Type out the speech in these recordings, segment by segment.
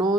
9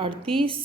38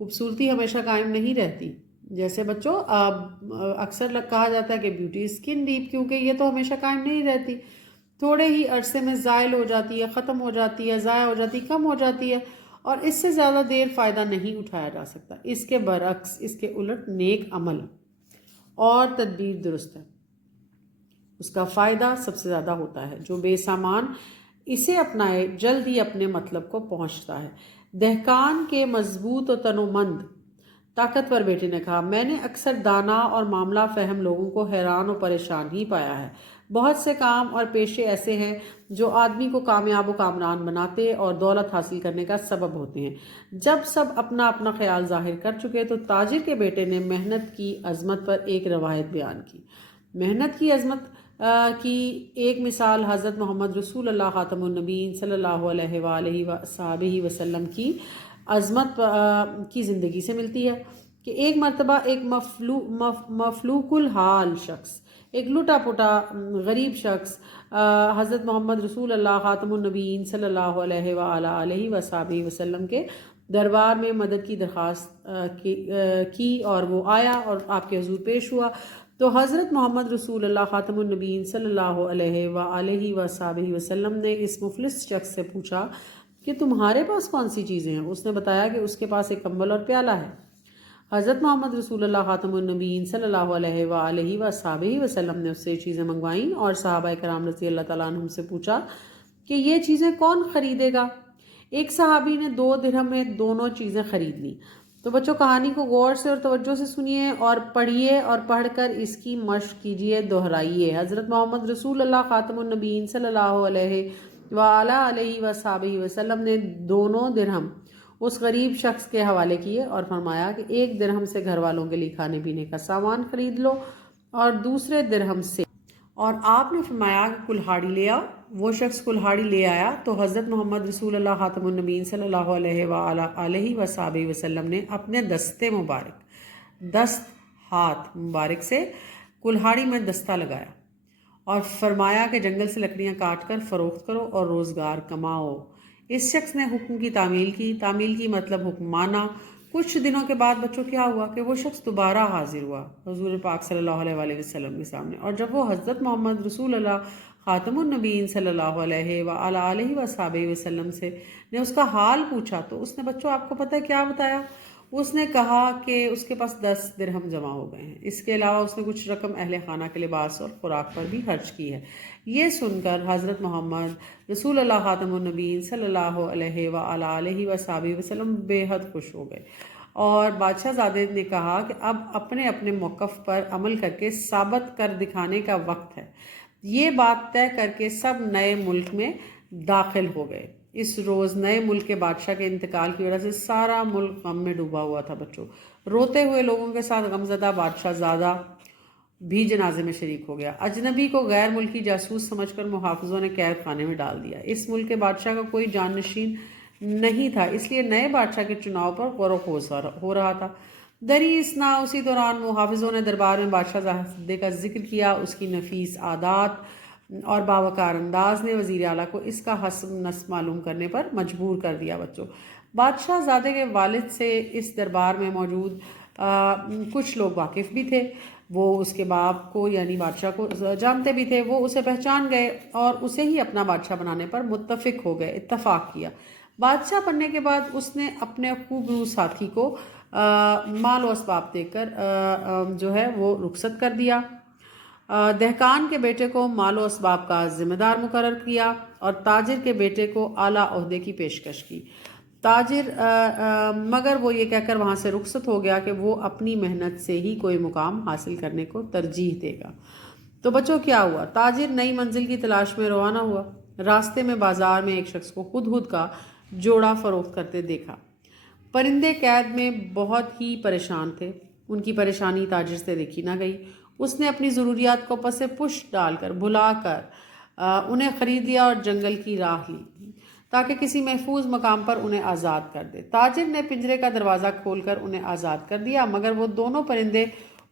خوبصورتی ہمیشہ قائم نہیں رہتی. جیسے بچوں اکثر کہا جاتا ہے کہ بیوٹی اسکن ڈیپ، کیونکہ یہ تو ہمیشہ قائم نہیں رہتی، تھوڑے ہی عرصے میں زائل ہو جاتی ہے، ختم ہو جاتی ہے، ضائع ہو جاتی ہے، کم ہو جاتی ہے، اور اس سے زیادہ دیر فائدہ نہیں اٹھایا جا سکتا. اس کے برعکس، اس کے الٹ نیک عمل اور تدبیر درست ہے، اس کا فائدہ سب سے زیادہ ہوتا ہے. جو بے سامان اسے اپنائے جلد ہی اپنے مطلب کو پہنچتا ہے. دہقان کے مضبوط و تنومند طاقتور بیٹے نے کہا، میں نے اکثر دانا اور معاملہ فہم لوگوں کو حیران و پریشان ہی پایا ہے. بہت سے کام اور پیشے ایسے ہیں جو آدمی کو کامیاب و کامران بناتے اور دولت حاصل کرنے کا سبب ہوتے ہیں. جب سب اپنا اپنا خیال ظاہر کر چکے تو تاجر کے بیٹے نے محنت کی عظمت پر ایک روایت بیان کی. محنت کی عظمت کی ایک مثال حضرت محمد رسول اللہ خاتم النبیین صلی اللہ علیہ وآلہ وصحبہ وسلم کی عظمت کی زندگی سے ملتی ہے کہ ایک مرتبہ ایک مفلوک الحال شخص، ایک لٹا پٹا غریب شخص حضرت محمد رسول اللہ خاتم النبیین صلی اللہ علیہ وآلہ وصحبہ وسلم کے دربار میں مدد کی درخواست کی، اور وہ آیا اور آپ کے حضور پیش ہوا. تو حضرت محمد رسول اللہ خاتم النبیین صلی اللہ علیہ وآلہ وصحبہ وسلم نے اس مفلس شخص سے پوچھا کہ تمہارے پاس کون سی چیزیں ہیں؟ اس نے بتایا کہ اس کے پاس ایک کمبل اور پیالہ ہے. حضرت محمد رسول اللہ خاتم النبیین صلی اللہ علیہ وآلہ وصحبہ وسلم نے اس سے چیزیں منگوائیں، اور صحابہ کرام رضی اللہ تعالیٰ عنہم سے پوچھا کہ یہ چیزیں کون خریدے گا؟ ایک صحابی نے 2 درہم میں دونوں چیزیں خرید لیں. تو بچوں کہانی کو غور سے اور توجہ سے سنیے اور پڑھیے، اور پڑھ کر اس کی مشق کیجیے، دہرائیے. حضرت محمد رسول اللہ خاتم النبیین صلی اللہ علیہ وآلہ وصحبہ وسلم نے 2 درہم اس غریب شخص کے حوالے کیے اور فرمایا کہ 1 درہم سے گھر والوں کے لیے کھانے پینے کا سامان خرید لو، اور دوسرے درہم سے، اور آپ نے فرمایا کہ کلہاڑی لے آؤ. وہ شخص کلہاڑی لے آیا تو حضرت محمد رسول اللہ خاتم النبیین صلی اللہ علیہ وآلہ وصحبہ وسلم نے اپنے دست ہاتھ مبارک سے کلہاڑی میں دستہ لگایا اور فرمایا کہ جنگل سے لکڑیاں کاٹ کر فروخت کرو اور روزگار کماؤ. اس شخص نے حکم کی تعمیل کی مطلب حکم مانا. کچھ دنوں کے بعد بچوں کیا ہوا کہ وہ شخص دوبارہ حاضر ہوا حضور پاک صلی اللہ علیہ وآلہ وسلم کے سامنے، اور جب وہ حضرت محمد رسول اللہ خاتم النبیین صلی اللہ علیہ وآلہ وصحبہ وسلم نے اس کا حال پوچھا تو اس نے بچوں آپ کو پتہ ہے کیا بتایا؟ اس نے کہا کہ اس کے پاس 10 درہم جمع ہو گئے ہیں. اس کے علاوہ اس نے کچھ رقم اہل خانہ کے لباس اور خوراک پر بھی خرچ کی ہے. یہ سن کر حضرت محمد رسول اللہ خاتم النبیین صلی اللہ علیہ وآلہ وصحبہ وسلم بے حد خوش ہو گئے، اور بادشاہ زادے نے کہا کہ اب اپنے اپنے موقف پر عمل کر کے ثابت کر دکھانے کا وقت ہے. یہ بات طے کر کے سب نئے ملک میں داخل ہو گئے. اس روز نئے ملک کے بادشاہ کے انتقال کی وجہ سے سارا ملک غم میں ڈوبا ہوا تھا. بچوں روتے ہوئے لوگوں کے ساتھ غمزدہ بادشاہ زادہ بھی جنازے میں شریک ہو گیا. اجنبی کو غیر ملکی جاسوس سمجھ کر محافظوں نے قید خانے میں ڈال دیا. اس ملک کے بادشاہ کا کوئی جانشین نہیں تھا، اس لیے نئے بادشاہ کے چناؤ پر غور و خوض ہو رہا تھا. دری اسنا اسی دوران محافظوں نے دربار میں بادشاہ زادے کا ذکر کیا. اس کی نفیس عادات اور باوقار انداز نے وزیر اعلیٰ کو اس کا حسب نصب معلوم کرنے پر مجبور کر دیا. بچوں بادشاہ زادے کے والد سے اس دربار میں موجود کچھ لوگ واقف بھی تھے. وہ اس کے باپ کو یعنی بادشاہ کو جانتے بھی تھے. وہ اسے پہچان گئے اور اسے ہی اپنا بادشاہ بنانے پر متفق ہو گئے، اتفاق کیا. بادشاہ بننے کے بعد اس نے اپنے خوبرو ساتھی کو مال و اسباب دے کر جو ہے وہ رخصت کر دیا. دہقان کے بیٹے کو مال و اسباب کا ذمہ دار مقرر کیا اور تاجر کے بیٹے کو اعلیٰ عہدے کی پیشکش کی. تاجر مگر وہ یہ کہہ کر وہاں سے رخصت ہو گیا کہ وہ اپنی محنت سے ہی کوئی مقام حاصل کرنے کو ترجیح دے گا. تو بچوں کیا ہوا؟ تاجر نئی منزل کی تلاش میں روانہ ہوا. راستے میں بازار میں ایک شخص کو ہدہد کا جوڑا فروخت کرتے دیکھا. پرندے قید میں بہت ہی پریشان تھے. ان کی پریشانی تاجر سے دیکھی نہ گئی. اس نے اپنی ضروریات کو پس پش ڈال کر بھلا کر انہیں خرید لیا اور جنگل کی راہ لی تاکہ کسی محفوظ مقام پر انہیں آزاد کر دے. تاجر نے پنجرے کا دروازہ کھول کر انہیں آزاد کر دیا، مگر وہ دونوں پرندے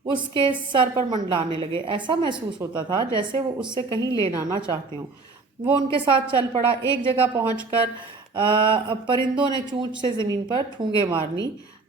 اس کے سر پر منڈلانے لگے. ایسا محسوس ہوتا تھا جیسے وہ اس سے کہیں لے نہ چاہتے ہوں. وہ ان کے ساتھ چل پڑا. ایک جگہ پہنچ کر پرندوں نے چونچ سے زمین پر ٹھونگے مارنی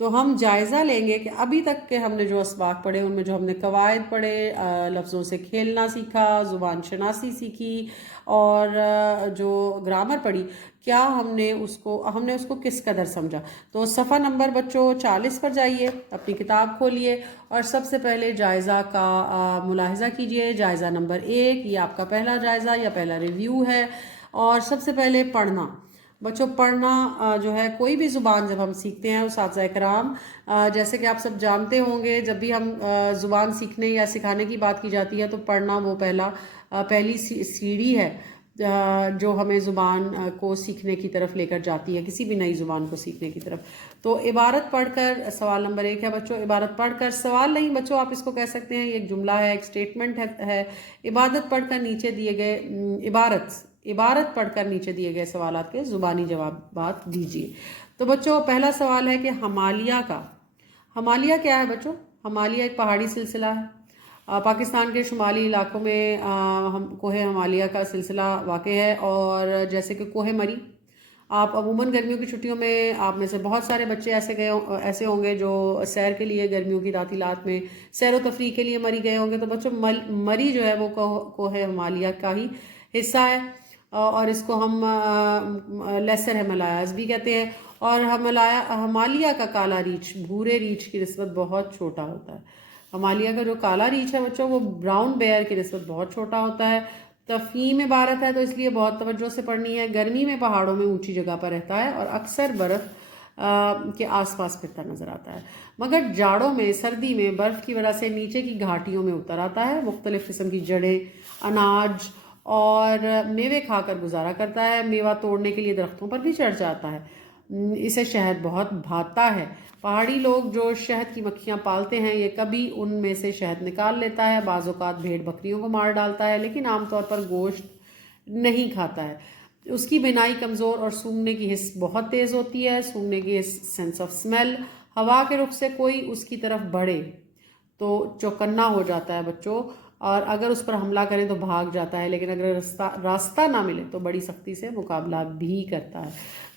تو ہم جائزہ لیں گے کہ ابھی تک کے ہم نے جو اسباق پڑھے ان میں جو ہم نے قواعد پڑھے، لفظوں سے کھیلنا سیکھا، زبان شناسی سیکھی اور جو گرامر پڑھی، کیا ہم نے اس کو کس قدر سمجھا۔ تو صفحہ نمبر بچوں 40 پر جائیے، اپنی کتاب کھولیے اور سب سے پہلے جائزہ کا ملاحظہ کیجئے۔ جائزہ نمبر 1، یہ آپ کا پہلا جائزہ یا پہلا ریویو ہے۔ اور سب سے پہلے پڑھنا، بچوں پڑھنا جو ہے، کوئی بھی زبان جب ہم سیکھتے ہیں اساتذہ کرام، جیسے کہ آپ سب جانتے ہوں گے، جب بھی ہم زبان سیکھنے یا سکھانے کی بات کی جاتی ہے تو پڑھنا وہ پہلی سیڑھی ہے جو ہمیں زبان کو سیکھنے کی طرف لے کر جاتی ہے، کسی بھی نئی زبان کو سیکھنے کی طرف۔ تو عبارت پڑھ کر، سوال نمبر 1 ہے بچوں، عبارت پڑھ کر، سوال نہیں بچوں آپ اس کو کہہ سکتے ہیں، یہ ایک جملہ ہے، ایک سٹیٹمنٹ ہے۔ عبارت پڑھ کر نیچے دیے گئے عبارت پڑھ کر نیچے دیے گئے سوالات کے زبانی جوابات دیجیے۔ تو بچوں پہلا سوال ہے کہ ہمالیہ کیا ہے بچوں؟ ہمالیہ ایک پہاڑی سلسلہ ہے، پاکستان کے شمالی علاقوں میں کوہ ہمالیہ کا سلسلہ واقع ہے۔ اور جیسے کہ کوہ مری، آپ عموماً گرمیوں کی چھٹیوں میں آپ میں سے بہت سارے بچے ایسے ہوں گے جو سیر کے لیے گرمیوں کی تعطیلات میں سیر و تفریح کے لیے مری گئے ہوں گے۔ تو بچوں مری جو ہے وہ کوہ ہمالیہ کا ہی حصہ ہے، اور اس کو ہم لیسر ہمالیاز بھی کہتے ہیں۔ اور ہمالیہ کا کالا ریچھ بھورے ریچھ کی نسبت بہت چھوٹا ہوتا ہے۔ ہمالیہ کا جو کالا ریچھ ہے بچوں وہ براؤن بیئر کی نسبت بہت چھوٹا ہوتا ہے۔ تفہیم عبارت ہے تو اس لیے بہت توجہ سے پڑھنی ہے۔ گرمی میں پہاڑوں میں اونچی جگہ پر رہتا ہے اور اکثر برف کے آس پاس پھرتا نظر آتا ہے، مگر جاڑوں میں، سردی میں برف کی وجہ سے نیچے کی گھاٹیوں میں اتر آتا ہے۔ مختلف قسم کی جڑیں، اناج اور میوے کھا کر گزارا کرتا ہے۔ میوہ توڑنے کے لیے درختوں پر بھی چڑھ جاتا ہے۔ اسے شہد بہت بھاتا ہے۔ پہاڑی لوگ جو شہد کی مکھیاں پالتے ہیں، یہ کبھی ان میں سے شہد نکال لیتا ہے، بعض اوقات بھیڑ بکریوں کو مار ڈالتا ہے، لیکن عام طور پر گوشت نہیں کھاتا ہے۔ اس کی بینائی کمزور اور سونگھنے کی حس بہت تیز ہوتی ہے۔ سونگھنے کی حس، سینس آف اسمیل، ہوا کے رخ سے کوئی اس کی طرف بڑھے تو چوکنا ہو جاتا ہے بچوں، اور اگر اس پر حملہ کریں تو بھاگ جاتا ہے، لیکن اگر راستہ نہ ملے تو بڑی سختی سے مقابلہ بھی کرتا ہے۔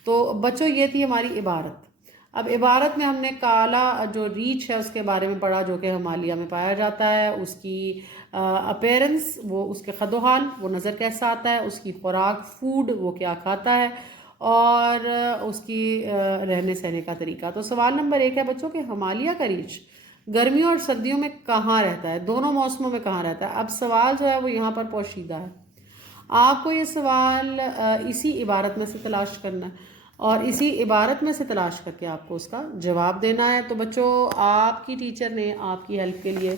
تو بچوں یہ تھی ہماری عبارت۔ اب عبارت میں ہم نے کالا جو ریچھ ہے اس کے بارے میں پڑھا، جو کہ ہمالیہ میں پایا جاتا ہے، اس کی اپیرنس، وہ اس کے خد و حال، وہ نظر کیسا آتا ہے، اس کی خوراک، فوڈ، وہ کیا کھاتا ہے، اور اس کی رہنے سہنے کا طریقہ۔ تو سوال نمبر 1 ہے بچوں کہ ہمالیہ کا ریچھ گرمیوں اور سردیوں میں کہاں رہتا ہے، دونوں موسموں میں کہاں رہتا ہے۔ اب سوال جو ہے وہ یہاں پر پوشیدہ ہے، آپ کو یہ سوال اسی عبارت میں سے تلاش کرنا ہے اور اسی عبارت میں سے تلاش کر کے آپ کو اس کا جواب دینا ہے۔ تو بچوں آپ کی ٹیچر نے آپ کی ہیلپ کے لیے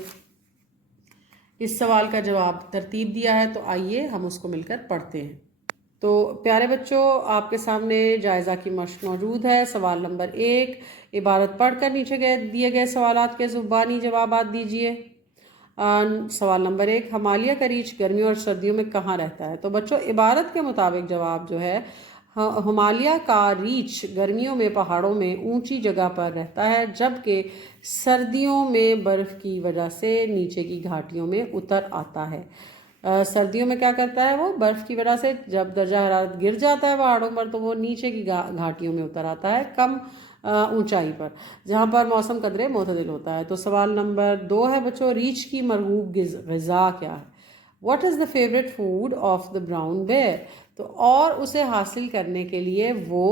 اس سوال کا جواب ترتیب دیا ہے، تو آئیے ہم اس کو مل کر پڑھتے ہیں۔ تو پیارے بچوں آپ کے سامنے جائزہ کی مشق موجود ہے۔ سوال نمبر 1، عبارت پڑھ کر نیچے دیے گئے سوالات کے زبانی جوابات دیجیے۔ سوال نمبر 1، ہمالیہ کا ریچھ گرمیوں اور سردیوں میں کہاں رہتا ہے؟ تو بچوں عبارت کے مطابق جواب جو ہے، ہمالیہ کا ریچھ گرمیوں میں پہاڑوں میں اونچی جگہ پر رہتا ہے، جبکہ سردیوں میں برف کی وجہ سے نیچے کی گھاٹیوں میں اتر آتا ہے۔ سردیوں میں کیا کرتا ہے، وہ برف کی وجہ سے جب درجہ حرارت گر جاتا ہے پہاڑوں پر تو وہ نیچے کی گھاٹیوں میں اتر آتا ہے، کم اونچائی پر، جہاں پر موسم قدرے معتدل ہوتا ہے۔ تو سوال نمبر 2 ہے بچوں، ریچھ کی مرغوب غذا کیا ہے؟ What is the favourite food of the brown bear? تو اور اسے حاصل کرنے کے لیے وہ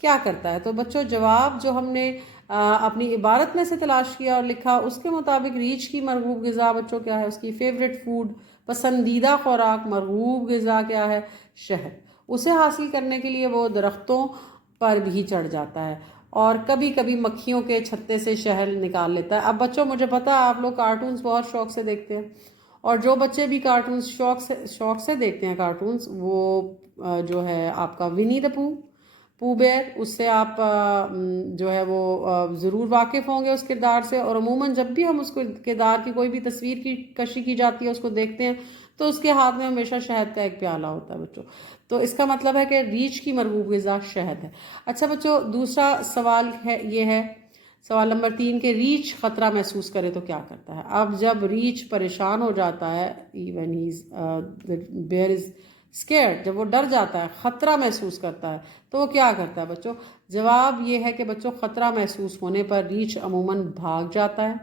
کیا کرتا ہے؟ تو بچوں جواب جو ہم نے اپنی عبارت میں سے تلاش کیا اور لکھا، اس کے مطابق ریچھ کی مرغوب غذا بچوں کیا ہے؟ اس کی فیوریٹ فوڈ، پسندیدہ خوراک، مرغوب غذا کیا ہے؟ شہد۔ اسے حاصل کرنے کے لیے وہ درختوں پر بھی چڑھ جاتا ہے اور کبھی کبھی مکھیوں کے چھتے سے شہد نکال لیتا ہے۔ اب بچوں مجھے پتا ہے آپ لوگ کارٹونز بہت شوق سے دیکھتے ہیں، اور جو بچے بھی کارٹونز شوق سے دیکھتے ہیں کارٹونز، وہ جو ہے آپ کا ونی دا پو بیئر، اس سے آپ جو ہے وہ ضرور واقف ہوں گے اس کردار سے۔ اور عموماً جب بھی ہم اس کردار کی کوئی بھی تصویر کی کشی کی جاتی ہے، اس کو دیکھتے ہیں تو اس کے ہاتھ میں ہمیشہ شہد کا ایک پیالہ ہوتا ہے بچوں۔ تو اس کا مطلب ہے کہ ریچھ کی مرغوب غذا شہد ہے۔ اچھا بچوں دوسرا سوال ہے، یہ ہے سوال نمبر 3 کہ ریچھ خطرہ محسوس کرے تو کیا کرتا ہے؟ اب جب ریچھ پریشان ہو جاتا ہے، when the bear is scared جب وہ ڈر جاتا ہے، خطرہ محسوس کرتا ہے، تو وہ کیا کرتا ہے بچوں؟ جواب یہ ہے کہ بچوں خطرہ محسوس ہونے پر ریچھ عموماً بھاگ جاتا ہے،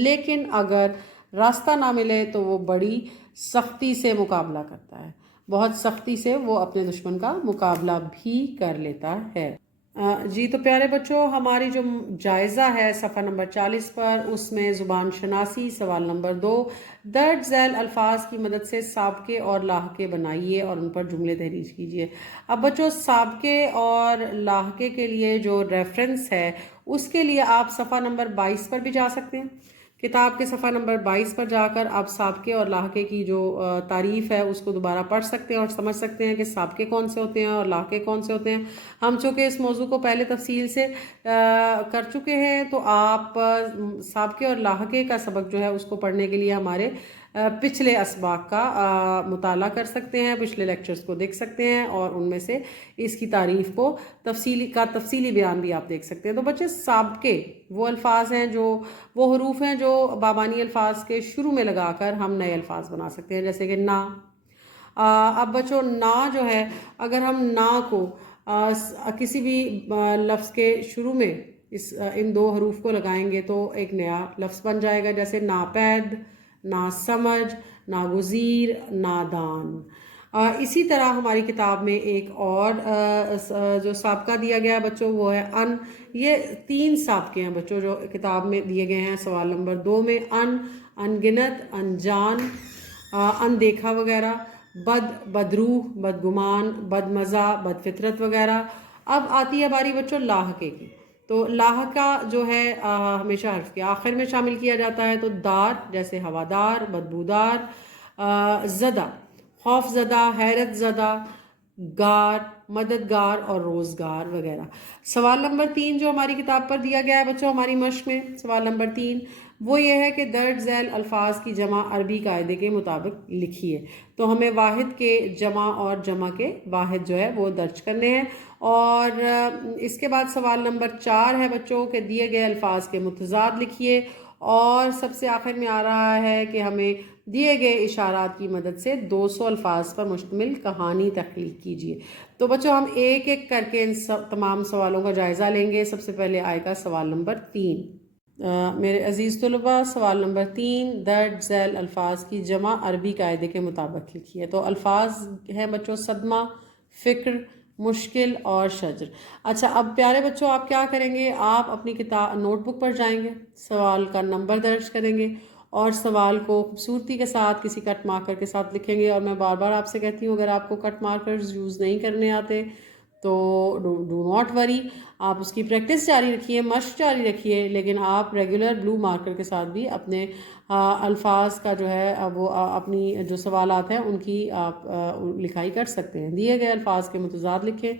لیکن اگر راستہ نہ ملے تو وہ بڑی سختی سے مقابلہ کرتا ہے، بہت سختی سے وہ اپنے دشمن کا مقابلہ بھی کر لیتا ہے۔ جی تو پیارے بچوں، ہماری جو جائزہ ہے صفحہ نمبر 40 پر، اس میں زبان شناسی سوال نمبر 2، درج ذیل الفاظ کی مدد سے سابقے اور لاحقے بنائیے اور ان پر جملے تحریر کیجیے۔ اب بچوں سابقے اور لاحقے کے لیے جو ریفرنس ہے اس کے لیے آپ صفحہ نمبر 22 پر بھی جا سکتے ہیں۔ کتاب کے صفحہ نمبر 22 پر جا کر آپ سابقے اور لاحقے کی جو تعریف ہے اس کو دوبارہ پڑھ سکتے ہیں اور سمجھ سکتے ہیں کہ سابقے کون سے ہوتے ہیں اور لاحقے کون سے ہوتے ہیں۔ ہم چونکہ اس موضوع کو پہلے تفصیل سے کر چکے ہیں، تو آپ سابقے اور لاحقے کا سبق جو ہے اس کو پڑھنے کے لیے ہمارے پچھلے اسباق کا مطالعہ کر سکتے ہیں، پچھلے لیکچرز کو دیکھ سکتے ہیں اور ان میں سے اس کی تعریف کو تفصیلی بیان بھی آپ دیکھ سکتے ہیں۔ تو بچے سابقے وہ الفاظ ہیں، وہ حروف ہیں جو بابانی الفاظ کے شروع میں لگا کر ہم نئے الفاظ بنا سکتے ہیں، جیسے کہ نا۔ اب بچوں نا جو ہے، اگر ہم نا کو کسی بھی لفظ کے شروع میں ان دو حروف کو لگائیں گے تو ایک نیا لفظ بن جائے گا، جیسے ناپید، ناسمجھ، ناگزیر، نادان۔ اسی طرح ہماری کتاب میں ایک اور جو سابقہ دیا گیا ہے بچوں وہ ہے ان۔ یہ 3 سابقے ہیں بچوں جو کتاب میں دیے گئے ہیں سوال نمبر 2 میں، ان گنت، انجان، اندیکھا وغیرہ، بدروح، بدگمان، بدمزہ، بدفطرت وغیرہ۔ اب آتی ہے باری بچوں لاحقے کی۔ تو لاحقہ جو ہے ہمیشہ حرف کے آخر میں شامل کیا جاتا ہے، تو دار جیسے ہوادار، بدبودار، زدہ خوف زدہ، حیرت زدہ، گار مددگار اور روزگار وغیرہ۔ سوال نمبر 3 جو ہماری کتاب پر دیا گیا ہے بچوں ہماری مشق میں، سوال نمبر 3 وہ یہ ہے کہ درج ذیل الفاظ کی جمع عربی قاعدے کے مطابق لکھیے۔ تو ہمیں واحد کے جمع اور جمع کے واحد جو ہے وہ درج کرنے ہیں، اور اس کے بعد سوال نمبر 4 ہے بچوں کہ دیے گئے الفاظ کے متضاد لکھیے، اور سب سے آخر میں آ رہا ہے کہ ہمیں دیے گئے اشارات کی مدد سے 200 الفاظ پر مشتمل کہانی تخلیق کیجیے۔ تو بچوں ہم ایک ایک کر کے ان تمام سوالوں کا جائزہ لیں گے۔ سب سے پہلے آئے گا سوال نمبر 3۔ میرے عزیز طلباء، سوال نمبر 3، درج ذیل الفاظ کی جمع عربی قاعدے کے مطابق لکھیے۔ تو الفاظ ہیں بچوں صدمہ، فکر، مشکل اور شجر۔ اچھا اب پیارے بچوں آپ کیا کریں گے، آپ اپنی کتاب نوٹ بک پر جائیں گے، سوال کا نمبر درج کریں گے اور سوال کو خوبصورتی کے ساتھ کسی کٹ مارکر کے ساتھ لکھیں گے۔ اور میں بار بار آپ سے کہتی ہوں اگر آپ کو کٹ مارکرز یوز نہیں کرنے آتے تو ڈو ناٹ وری، آپ اس کی پریکٹس جاری رکھیے، مشق جاری رکھیے، لیکن آپ ریگولر بلو مارکر کے ساتھ بھی اپنے الفاظ کا جو ہے وہ اپنی جو سوالات ہیں ان کی آپ لکھائی کر سکتے ہیں۔ دیے گئے الفاظ کے متضاد لکھیں۔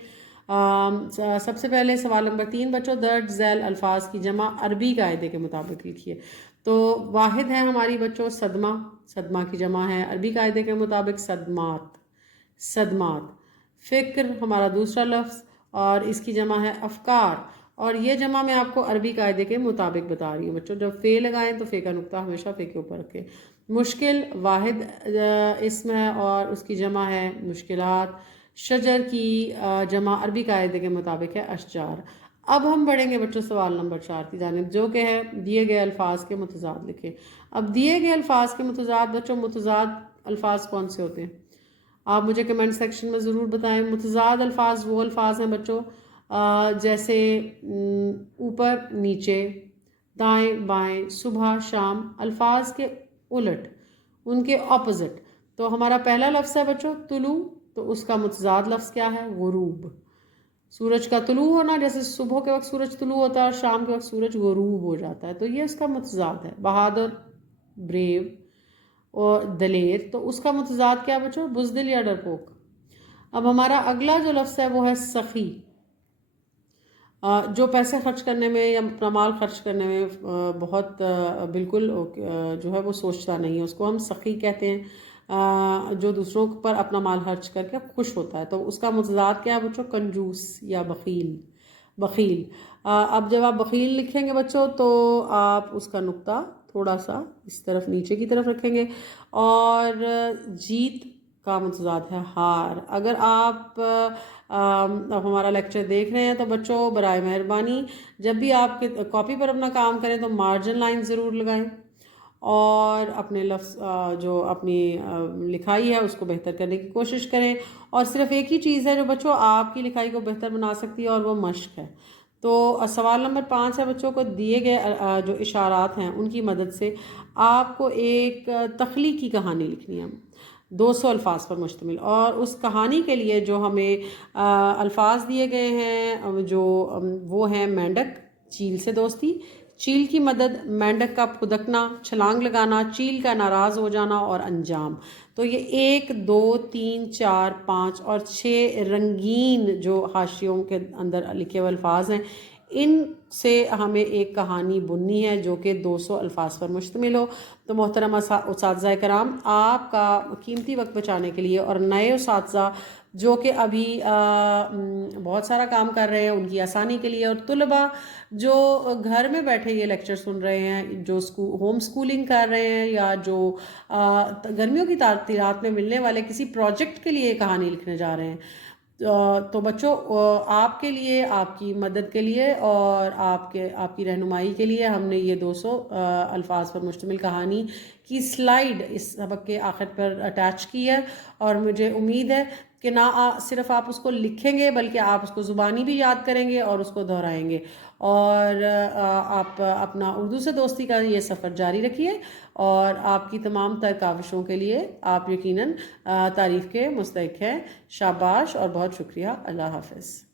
سب سے پہلے سوال نمبر 3 بچوں، درج ذیل الفاظ کی جمع عربی قاعدے کے مطابق لکھیے۔ تو واحد ہے ہماری بچوں صدمہ، صدمہ کی جمع ہے عربی قاعدے کے مطابق صدمات، صدمات۔ فکر ہمارا دوسرا لفظ اور اس کی جمع ہے افکار، اور یہ جمع میں آپ کو عربی قاعدے کے مطابق بتا رہی ہوں بچوں۔ جب فے لگائیں تو فے کا نقطہ ہمیشہ فے کے اوپر رکھیں۔ مشکل واحد اسم ہے اور اس کی جمع ہے مشکلات۔ شجر کی جمع عربی قاعدے کے مطابق ہے اشجار۔ اب ہم بڑھیں گے بچوں سوال نمبر 4 کی جانب، جو کہ ہے دیے گئے الفاظ کے متضاد لکھیں۔ اب دیے گئے الفاظ کے متضاد بچوں، متضاد الفاظ کون سے ہوتے ہیں آپ مجھے کمنٹ سیکشن میں ضرور بتائیں۔ متضاد الفاظ وہ الفاظ ہیں بچوں جیسے اوپر نیچے، دائیں بائیں، صبح شام، الفاظ کے الٹ، ان کے اپوزٹ۔ تو ہمارا پہلا لفظ ہے بچوں طلوع، تو اس کا متضاد لفظ کیا ہے؟ غروب۔ سورج کا طلوع ہونا، جیسے صبح کے وقت سورج طلوع ہوتا ہے اور شام کے وقت سورج غروب ہو جاتا ہے، تو یہ اس کا متضاد ہے۔ بہادر، بریو اور دلیر، تو اس کا متضاد کیا بچوں؟ بزدل یا ڈرپوک۔ اب ہمارا اگلا جو لفظ ہے وہ ہے سخی، جو پیسے خرچ کرنے میں یا اپنا مال خرچ کرنے میں بہت بالکل جو ہے وہ سوچتا نہیں ہے، اس کو ہم سخی کہتے ہیں۔ جو دوسروں پر اپنا مال خرچ کر کے خوش ہوتا ہے، تو اس کا متضاد کیا ہے بچوں؟ کنجوس یا بخیل، بخیل۔ اب جب آپ بخیل لکھیں گے بچوں تو آپ اس کا نقطہ تھوڑا سا اس طرف نیچے کی طرف رکھیں گے، اور جیت کا متضاد ہے ہار۔ اگر آپ اب ہمارا لیکچر دیکھ رہے ہیں تو بچوں برائے مہربانی جب بھی آپ کے کاپی پر اپنا کام کریں تو مارجن لائن ضرور لگائیں، اور اپنے لفظ جو اپنی لکھائی ہے اس کو بہتر کرنے کی کوشش کریں۔ اور صرف ایک ہی چیز ہے جو بچوں آپ کی لکھائی کو بہتر بنا سکتی ہے، اور وہ مشق ہے۔ تو سوال نمبر 5 ہے بچوں کو دیے گئے جو اشارات ہیں ان کی مدد سے آپ کو ایک تخلیقی کہانی لکھنی ہے 200 الفاظ پر مشتمل، اور اس کہانی کے لیے جو ہمیں الفاظ دیے گئے ہیں جو وہ ہیں مینڈک، چیل سے دوستی، چیل کی مدد، مینڈک کا پھدکنا، چھلانگ لگانا، چیل کا ناراض ہو جانا، اور انجام۔ تو یہ 1 2 3 4 5 اور 6 رنگین جو حاشیوں کے اندر لکھے ہوئے الفاظ ہیں، ان سے ہمیں ایک کہانی بننی ہے جو کہ 200 الفاظ پر مشتمل ہو۔ تو محترم اساتذہ کرام، آپ کا قیمتی وقت بچانے کے لیے اور نئے اساتذہ جو کہ ابھی بہت سارا کام کر رہے ہیں ان کی آسانی کے لیے، اور طلباء جو گھر میں بیٹھے یہ لیکچر سن رہے ہیں، جو ہوم سکولنگ کر رہے ہیں، یا جو گرمیوں کی تعطیلات میں ملنے والے کسی پروجیکٹ کے لیے کہانی لکھنے جا رہے ہیں، تو بچوں آپ کے لیے، آپ کی مدد کے لیے اور آپ کی رہنمائی کے لیے ہم نے یہ 200 الفاظ پر مشتمل کہانی کی سلائیڈ اس سبق کے آخر پر اٹیچ کی ہے، اور مجھے امید ہے کہ نہ صرف آپ اس کو لکھیں گے بلکہ آپ اس کو زبانی بھی یاد کریں گے اور اس کو دہرائیں گے، اور آپ اپنا اردو سے دوستی کا یہ سفر جاری رکھیے، اور آپ کی تمام تر کاوشوں کے لیے آپ یقیناً تعریف کے مستحق ہیں۔ شاباش اور بہت شکریہ۔ اللہ حافظ۔